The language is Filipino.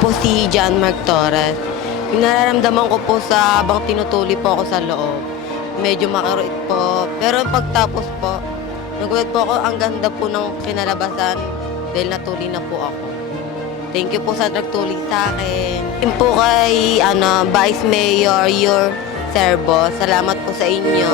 Po si John Mark Torres. Yung nararamdaman ko po sa habang tinutuli po ako sa loob, medyo makaruit po. Pero pagtapos po, nagulat po ako, ang ganda po ng kinalabasan dahil natuli na po ako. Thank you po sa nagtuli sa akin. Yun po kay ano, Vice Mayor Your Serbo. Salamat po sa inyo.